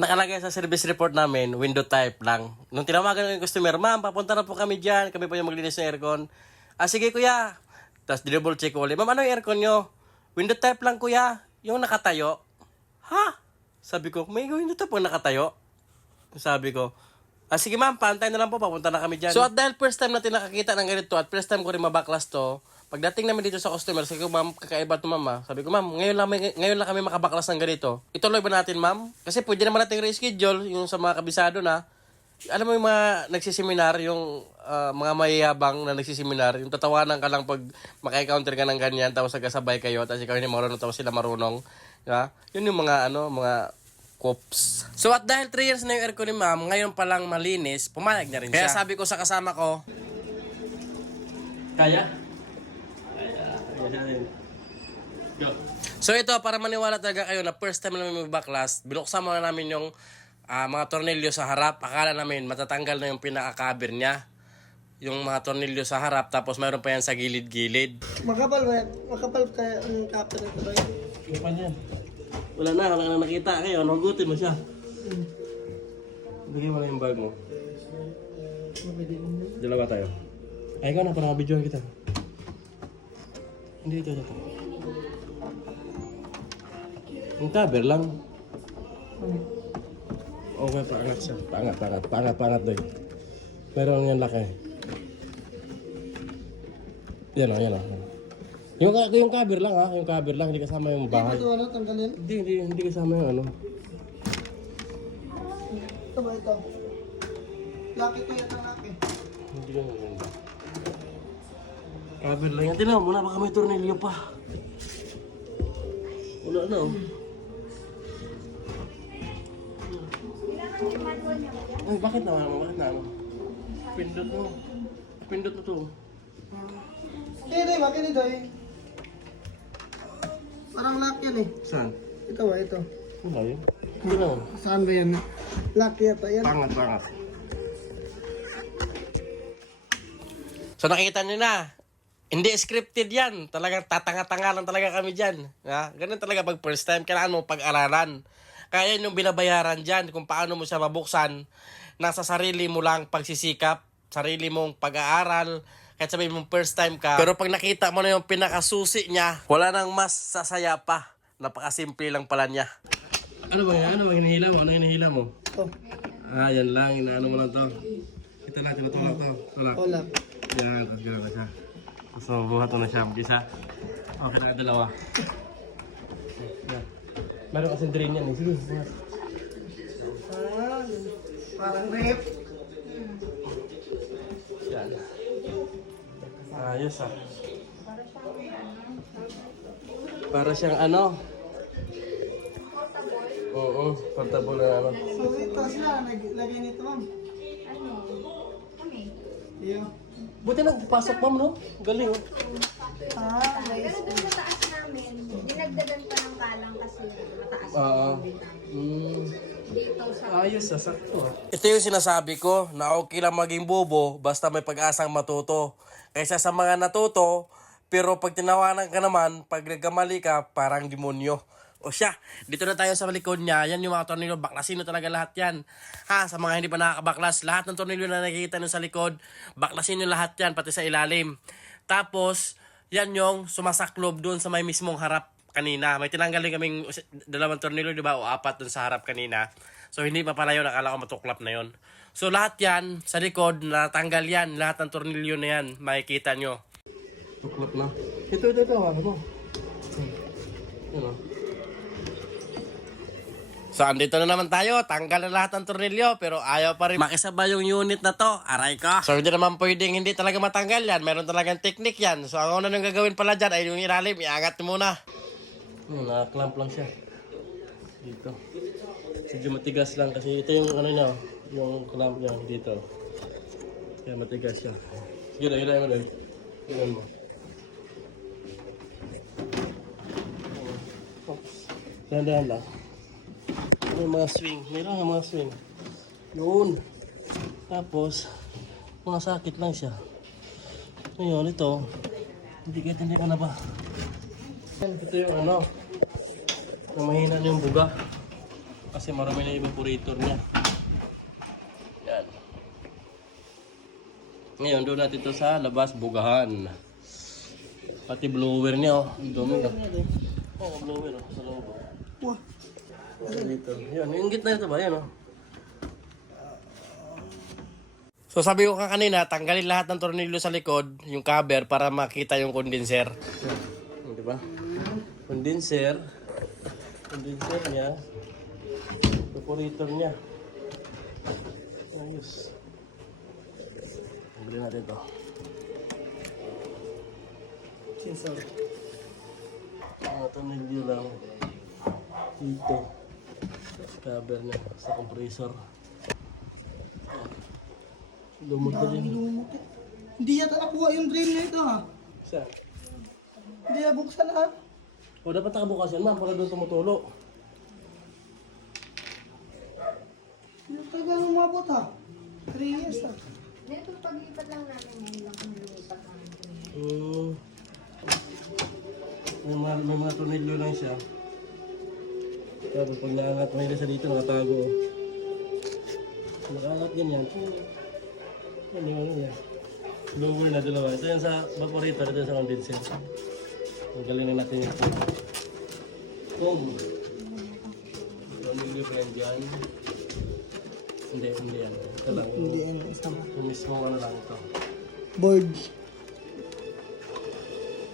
Nakalagay sa service report namin, window type lang. Nung tinawagan ng customer, ma'am, papunta na po kami dyan. Kami po yung maglinis ng aircon. Ah, sige kuya. Tapos double check ko ulit. Ma'am, ano yung aircon nyo? Window type lang kuya. Yung nakatayo. Ha? Sabi ko, may window type po nakatayo. Sabi ko, ah sige ma'am, paantay na lang po. Papunta na kami dyan. So at dahil first time natin nakakita ng ganito at first time ko rin mabaklas to, pagdating namin dito sa customer, sabi ko, ma'am, kakaiba to ma'am. Sabi ko, ma'am, ngayon lang kami makabaklas ng ganito. Ituloy ba natin, ma'am? Kasi pwede naman natin reschedule yung sa mga kabisado na. Alam mo yung mga nagsiseminar, yung mga mayayabang na nagsiseminar, yung tatawanan ka lang pag maka-encounter ka ng ganyan, tapos nagkasabay kayo, tapos ikaw hindi marunong, tapos sila marunong. Diba? Yun yung mga, mga coops. So at dahil 3 years na yung aircon ni ma'am, ngayon pa lang malinis, pumayag na rin siya. Kaya sabi ko sa kasama ko, kaya? So ito, para maniwala talaga kayo na first time namin mag-backlash, binuksan muna namin yung mga tornilyo sa harap. Akala namin matatanggal na yung pinaka-cover niya. Yung mga tornilyo sa harap, tapos mayroon pa yan sa gilid-gilid. Makapal ba yan? Makapal kaya ang cover nito ba yan? Ano pa yan? Wala na nakita. Ngayon, hugutin mo siya. Bigyan mo na yung bag mo. Dalawa tayo. Ay, ikaw na, parang mabidyoan kita. Hindi ito. Yung cover lang. Okay, paangat siya. Paangat doy. Pero yung laki. Yan o. Yung cover lang ha. Yung cover lang, hindi kasama yung bahay. Ito ano, tanggalin? Hindi kasama yung ano. Ito ba ito? Laki ko yan ang laki. Hindi lang maganda. Cover lang yan. Tingnan mo muna, baka may tornilyo pa. Wala na oh. Ay, bakit naman? Pindot mo. Pindot na to. Kini ba? Kini doy. Parang lock yan eh. Saan? Ito ba? Ito. Wala yun. Hindi na. Saan ba yan? Lock yata yan. Pangat. So nakita nyo na. Hindi scripted yan. Talagang tatanga-tanga lang talaga kami dyan. Ha? Ganun talaga pag first time. Kailangan mo pag-aralan. Kaya yun yung binabayaran dyan. Kung paano mo siya mabuksan. Nasa sarili mo lang pagsisikap. Sarili mong pag-aaral. Kahit sabihin mong first time ka. Pero pag nakita mo na yung pinakasusi niya, wala nang mas sasaya pa. Napakasimple lang pala niya. Ano ba yan? Ano ba hinihila mo? Ano hinihila mo? Ito. Ah, yan lang. Inaano mo lang to. Ito lang. Tinutulak to. Tulak. Tulak. Yan. Tapos gano'n na siya. So, buhat mo na siya. Isa. Okay na dalawa. Yan. Meron kasing drain yan eh. Sige, buhat. Parang rip. Yan. Ayos ah. Para siyang ano? Oo, portable na ano. So ito sila naglagay nito ma'am. Ano? Kami. Iyo. Buti nagpasok ma'am no? Galing oh. May Pero dun sa taas namin, dinagdagan pa ng kalang kasi mataas Oo. dito sa... Ayos ah, sakto ah. Ito yung sinasabi ko na okay lang maging bobo basta may pag-asang matuto. Kaysa sa mga natuto, pero pag tinawanan ka naman, pag nagkamali ka, parang demonyo. O siya, dito na tayo sa likod niya. Yan yung mga tornilyo. Baklasin mo talaga lahat yan. Ha, sa mga hindi pa nakakabaklas, lahat ng tornilyo na nakikita nyo sa likod, baklasin nyo lahat yan, pati sa ilalim. Tapos, yan yung sumasaklob doon sa may mismong harap kanina. May tinanggal din kaming 2 tornilyo, di ba? O 4 doon sa harap kanina. So, hindi pa pala yun. Akala ko matuklap na yun. So, lahat yan, sa likod, natanggal yan. Lahat ng tornilyo na yan, makikita nyo. Tuklap na. Ito. Ano? Yan o. So, andito na naman tayo. Tanggal na lahat ng tornilyo, pero ayaw pa rin makisabay yung unit na to. Aray ka. So, hindi naman pwedeng hindi talaga matanggal yan. Meron talagang technique yan. So, ang una nang gagawin pala dyan ay yung ilalim. Iangat mo muna. Naka-clamp lang siya. Dito. Medyo matigas lang kasi ito yung ano niya. Yung clamp niya dito. Kaya matigas siya. Sige na, hilahin mo na. Hilahin mo. Oops. Dahan-dahan lang. May mga swing. Mayroon nga mga swing. Yun. Tapos, mga sakit lang siya. Ngayon, ito. Hindi ka na ba? Ito yung ano. Na mahina yung buga. Kasi marami na evaporator niya. Yan. Ngayon, doon natin to sa labas, bugahan. Pati blower niya, oh. Dumi, oh. Oh, blower, oh. Sa loob, oh. Wah. Dito. Yan, yung gitna nito ba? Yan, oh. So sabi ko ka kanina, tanggalin lahat ng tornilyo sa likod, yung cover, para makita yung condenser. Yan. Di ba? Condenser. Condenser niya. Evaporator niya. Ayos. Tanggalin natin ito. Sensor. Tornilyo lang. Dito. Cover niya sa compressor. Lumot na din. Lumot eh. Hindi yata nakuha yung drain na ito ha. Saan? Hindi nabuksan ha. O dapat nakabukas yan, ma'am, para doon tumutulo. Hindi talaga umabot ha. 3 years ha. Dito paglipat lang namin ngayon lang kung lumipat namin. May mga tornilyo lang siya. Tapos pag naangat may isa dito, nakatago. Nakaangat ganyan. Yan yung ano yan. Blower na dalawa. Ito yung sa evaporator, ito yung sa condenser. Ang galing na natin yung itong tornilyo pa yan dyan. Hindi yan. Ito lang. Hindi ano, isama. Yung mismo ano lang ito. Board.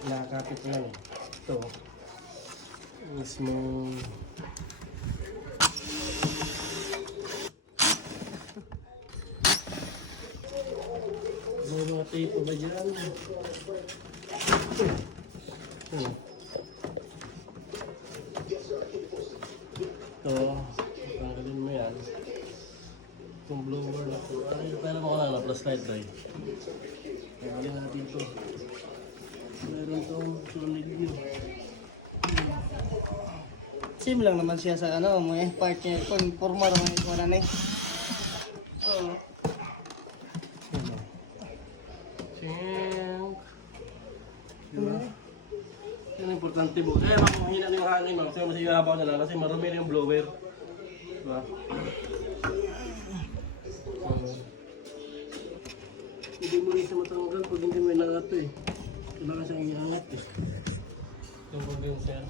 Nakakapit lang. Ito. Mismo. May mga tape ba dyan? Ito. Tanggalin mo yan. Itong blower na ito. Ano mo ko lang na plus light drive. Tanggalin natin ito. Meron itong tornilyo. Same lang naman siya sa ano, may part niya. Kung forma naman ito na eh. Oo. Sink. Diba? Yan ang importante mo. Kaya makuhina na yung hangin, ma'am. Kasi masihirapan na lang kasi marumi na yung blower. Diba? Hindi mo rin siya matanggal pag hindi mo ilangat to eh. Kailangan siyang iangat eh. Yung condenser.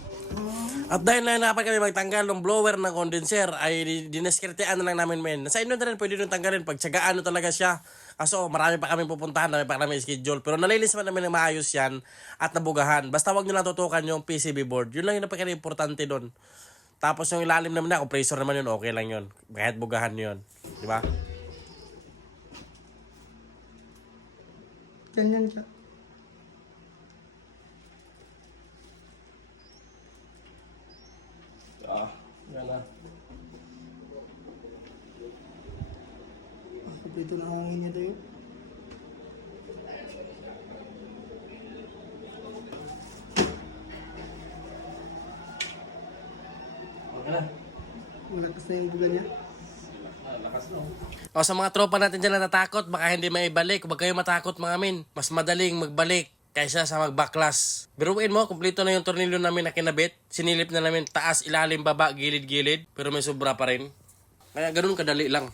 At dahil na napan kami magtanggal ng blower ng condenser ay dineskertean na lang namin men. Sa inyo na rin pwede nyo tanggalin pag tsagaan talaga siya. Kaso marami pa kami pupuntahan, marami pa kami schedule. Pero nalinis pa namin ng maayos yan at nabugahan. Basta wag nyo lang tutukan yung PCB board. Yun lang yung napaka-importante doon. Tapos yung ilalim naman na, compressor naman yun, okay lang yun. Kahit bugahan yun. Di ba? Ganyan siya. Yan na. Dito na hangin niya tayo. Okay na. Malakas na yung buga niya. O sa mga tropa natin dyan na natakot, baka hindi may ibalik. Huwag kayo matakot mga min. Mas madaling magbalik kaysa sa magbaklas. Biruin mo, kumpleto na yung tornilyo namin na kinabit. Sinilip na namin taas, ilalim, baba, gilid-gilid. Pero may sobra pa rin. Kaya ganun kadali lang.